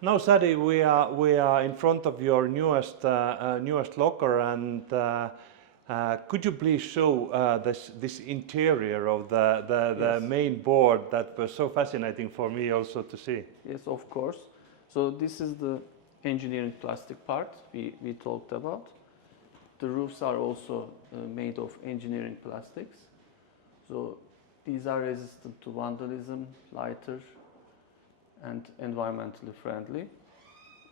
Now, Sadi, we are in front of your newest locker, and could you please show this interior of the main board that was so fascinating for me also to see? Yes, of course. So this is the engineering plastic part we talked about. The roofs are also made of engineering plastics. So these are resistant to vandalism, lighter, and environmentally friendly,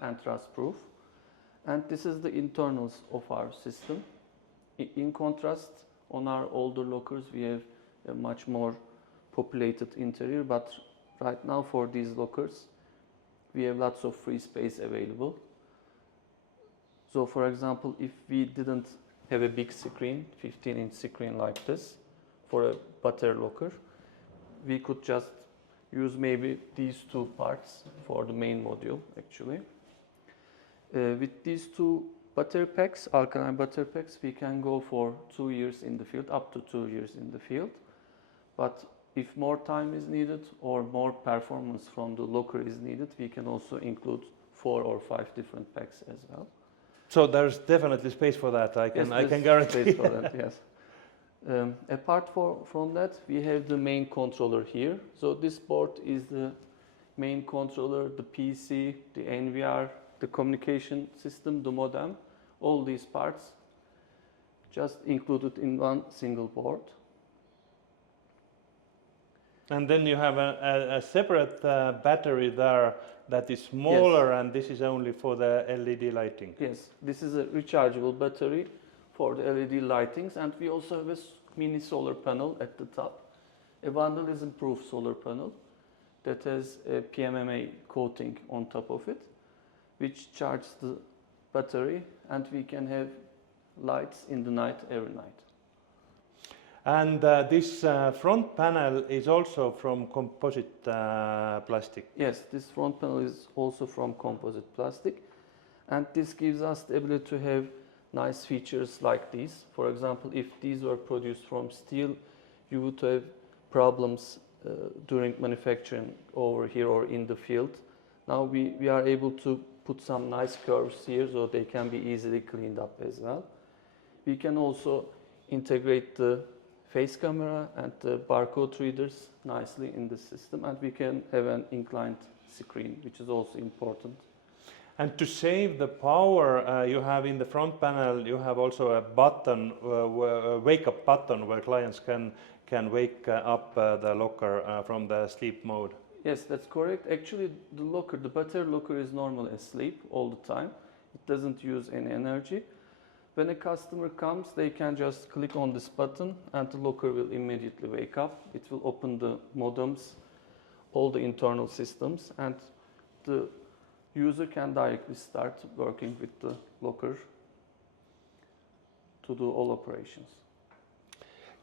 and rust-proof. And this is the internals of our system. In contrast, on our older lockers, we have a much more populated interior, but right now for these lockers, we have lots of free space available. So for example, if we didn't have a big screen, 15-inch screen like this, for a battery locker, we could just use maybe these two parts for the main module, actually. With these two battery packs, alkaline battery packs, we can go for 2 years in the field, up to 2 years in the field. But if more time is needed or more performance from the locker is needed, we can also include 4 or 5 different packs as well. So there's definitely space for that, I can guarantee. Space for that, yes. Apart from that, we have the main controller here. So this board is the main controller, the PC, the NVR, the communication system, the modem, all these parts just included in one single board. And then you have a separate battery there that is smaller, yes. And this is only for the LED lighting. Yes, this is a rechargeable battery for the LED lightings, and we also have a mini solar panel at the top, a vandalism-proof solar panel that has a PMMA coating on top of it, which charges the battery, and we can have lights in the night every night. And this front panel is also from composite plastic? Yes, this front panel is also from composite plastic, and this gives us the ability to have nice features like these. For example, if these were produced from steel, you would have problems during manufacturing over here or in the field. Now we are able to put some nice curves here so they can be easily cleaned up as well. We can also integrate the face camera and the barcode readers nicely in the system, and we can have an inclined screen, which is also important. And to save the power, you have in the front panel, you have also a button, a wake-up button where clients can wake up the locker from the sleep mode. Yes, that's correct. Actually, the battery locker is normally asleep all the time. It doesn't use any energy. When a customer comes, they can just click on this button and the locker will immediately wake up. It will open the modems, all the internal systems, and the user can directly start working with the locker to do all operations.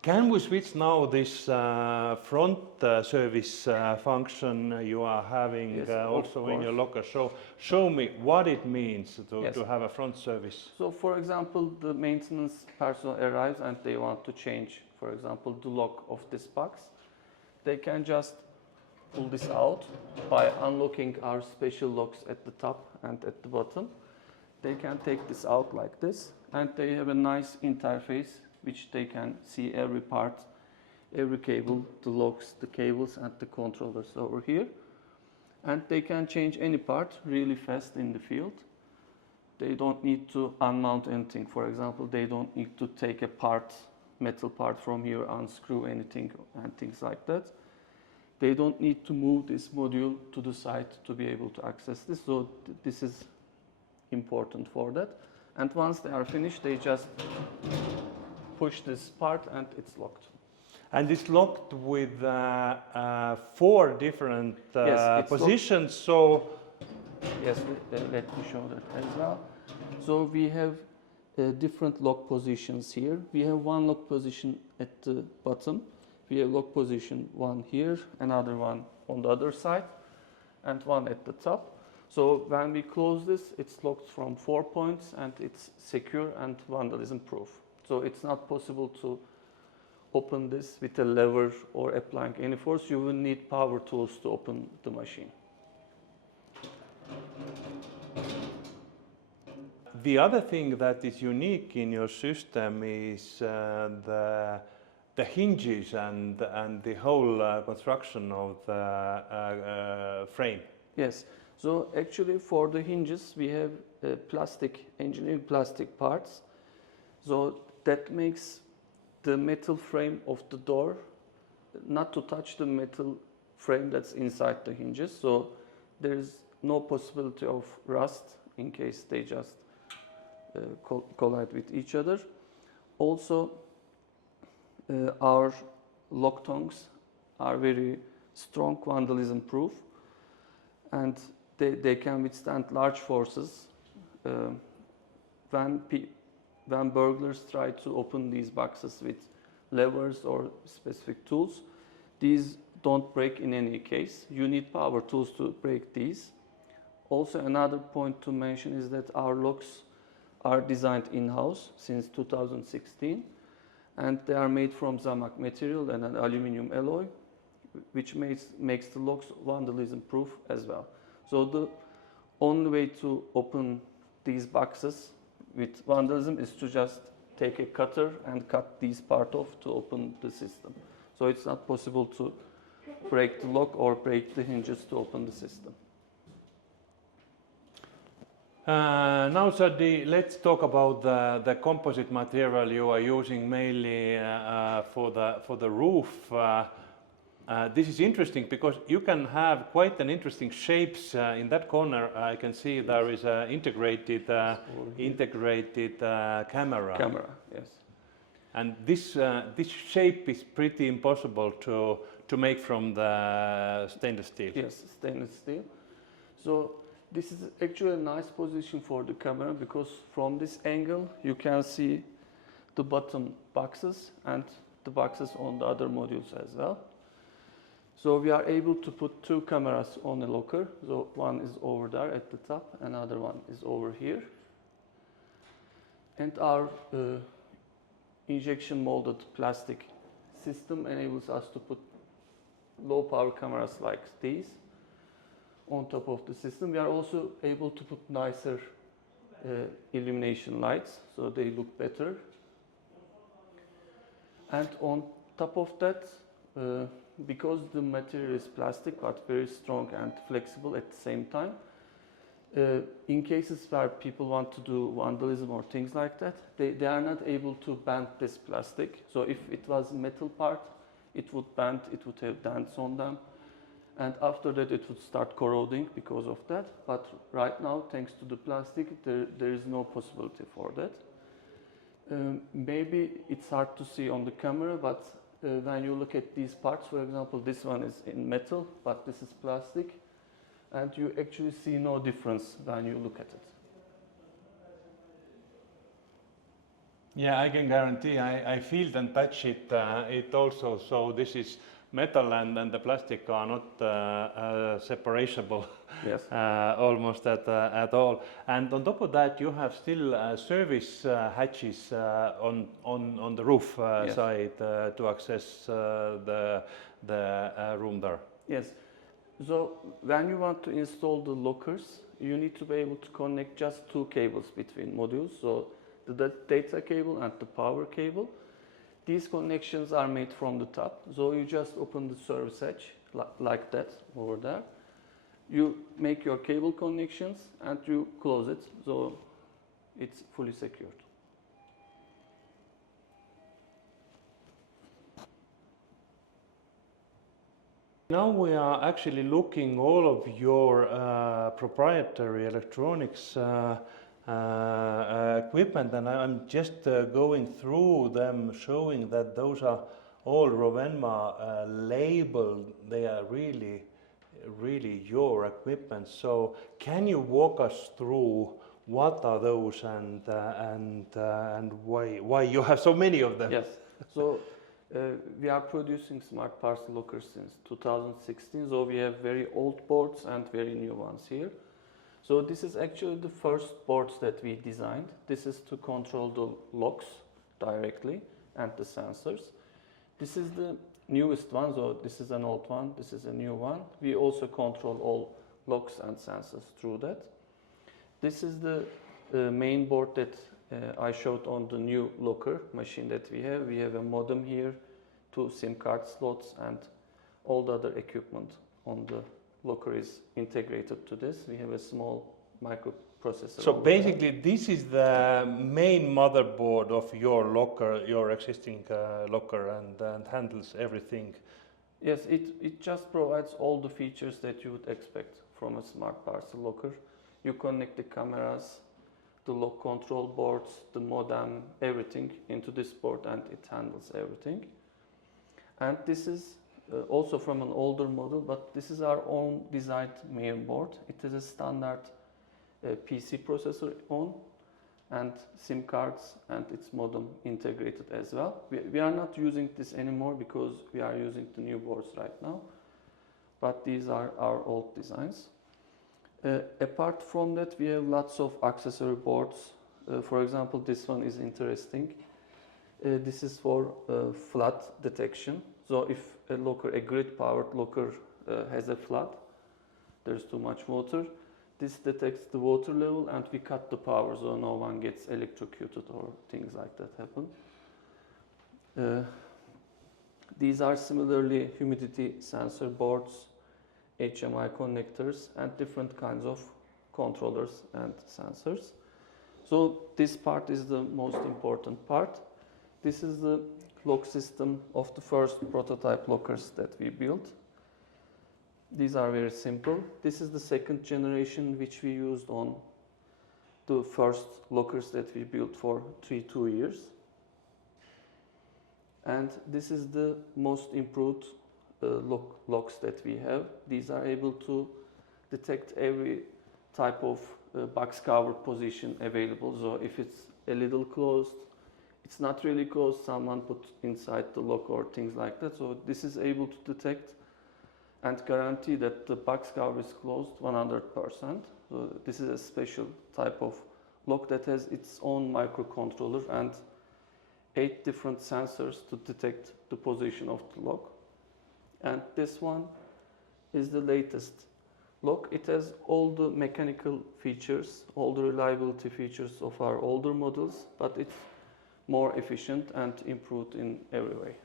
Can we switch now this front service function you are having, yes, also in your locker? Show me what it means to have a front service. So for example, the maintenance person arrives and they want to change, for example, the lock of this box. They can just pull this out by unlocking our special locks at the top and at the bottom. They can take this out like this, and they have a nice interface which they can see every part, every cable, the locks, the cables, and the controllers over here. And they can change any part really fast in the field. They don't need to unmount anything. For example, they don't need to take a part, metal part from here, unscrew anything, and things like that. They don't need to move this module to the side to be able to access this. So this is important for that. And once they are finished, they just push this part and it's locked. And it's locked with 4 different positions. So yes, let me show that as well. So we have different lock positions here. We have one lock position at the bottom. We have lock position 1 here, another one on the other side, and one at the top. So when we close this, it's locked from 4 points and it's secure and vandalism proof. So it's not possible to open this with a lever or applying any force. You will need power tools to open the machine. The other thing that is unique in your system is the hinges and the whole construction of the frame. Yes. So actually for the hinges we have engineered plastic parts. So that makes the metal frame of the door not to touch the metal frame that's inside the hinges. So there is no possibility of rust in case they just collide with each other. Also, our lock tongues are very strong, vandalism proof, and they can withstand large forces. When burglars try to open these boxes with levers or specific tools, these don't break in any case. You need power tools to break these. Also, another point to mention is that our locks are designed in-house since 2016, and they are made from Zamak material and an aluminum alloy, which makes the locks vandalism proof as well. So the only way to open these boxes with vandalism is to just take a cutter and cut these part off to open the system. So it's not possible to break the lock or break the hinges to open the system. Now, Sadi, let's talk about the composite material you are using mainly for the roof. This is interesting because you can have quite an interesting shapes in that corner. I can see there is an integrated camera. Camera, yes. And this shape is pretty impossible to make from the stainless steel. Yes, stainless steel. So this is actually a nice position for the camera because from this angle you can see the bottom boxes and the boxes on the other modules as well. So we are able to put two cameras on a locker. So one is over there at the top, another one is over here. And our injection molded plastic system enables us to put low power cameras like these on top of the system. We are also able to put nicer illumination lights, so they look better. And on top of that, because the material is plastic but very strong and flexible at the same time, in cases where people want to do vandalism or things like that, they are not able to bend this plastic. So if it was a metal part, it would bend, it would have dents on them. And after that it would start corroding because of that. But right now, thanks to the plastic, there is no possibility for that. Maybe it's hard to see on the camera, but when you look at these parts, for example, this one is in metal, but this is plastic, and you actually see no difference when you look at it. Yeah, I can guarantee. I feel and touch it. It also. So this is metal and the plastic are not separable. Yes. Almost at all. And on top of that, you have still service hatches on the roof Yes. side to access the room there. Yes. So when you want to install the lockers, you need to be able to connect just two cables between modules. So the data cable and the power cable. These connections are made from the top. So you just open the service hatch like that over there. You make your cable connections and you close it. So it's fully secured. Now we are actually looking all of your proprietary electronics equipment, and I'm just going through them, showing that those are all Rovenma labeled. They are really your equipment. So can you walk us through what are those and why you have so many of them? Yes. So we are producing smart parcel lockers since 2016. So we have very old boards and very new ones here. So this is actually the first boards that we designed. This is to control the locks directly and the sensors. This is the newest one, so this is an old one, this is a new one. We also control all locks and sensors through that. This is the main board that I showed on the new locker machine that we have. We have a modem here, 2 SIM card slots, and all the other equipment on the locker is integrated to this. We have a small microprocessor. So basically, this is the main motherboard of your locker, your existing locker, and handles everything. Yes, it just provides all the features that you would expect from a smart parcel locker. You connect the cameras, the lock control boards, the modem, everything into this board, and it handles everything. And this is also from an older model, but this is our own designed main board. It is a standard PC processor on, and SIM cards and its modem integrated as well. We are not using this anymore because we are using the new boards right now, but these are our old designs. Apart from that, we have lots of accessory boards. For example, this one is interesting. This is for flood detection. So if a locker, a grid-powered locker has a flood, there's too much water, this detects the water level and we cut the power so no one gets electrocuted or things like that happen. These are similarly humidity sensor boards, HMI connectors, and different kinds of controllers and sensors. So this part is the most important part. This is the lock system of the first prototype lockers that we built. These are very simple. This is the second generation which we used on the first lockers that we built for 2 years. And this is the most improved locks that we have. These are able to detect every type of box cover position available. So if it's a little closed, it's not really closed, someone put inside the lock or things like that. So this is able to detect and guarantee that the box cover is closed 100%. So this is a special type of lock that has its own microcontroller and 8 different sensors to detect the position of the lock. And this one is the latest lock. It has all the mechanical features, all the reliability features of our older models, but it's more efficient and improved in every way.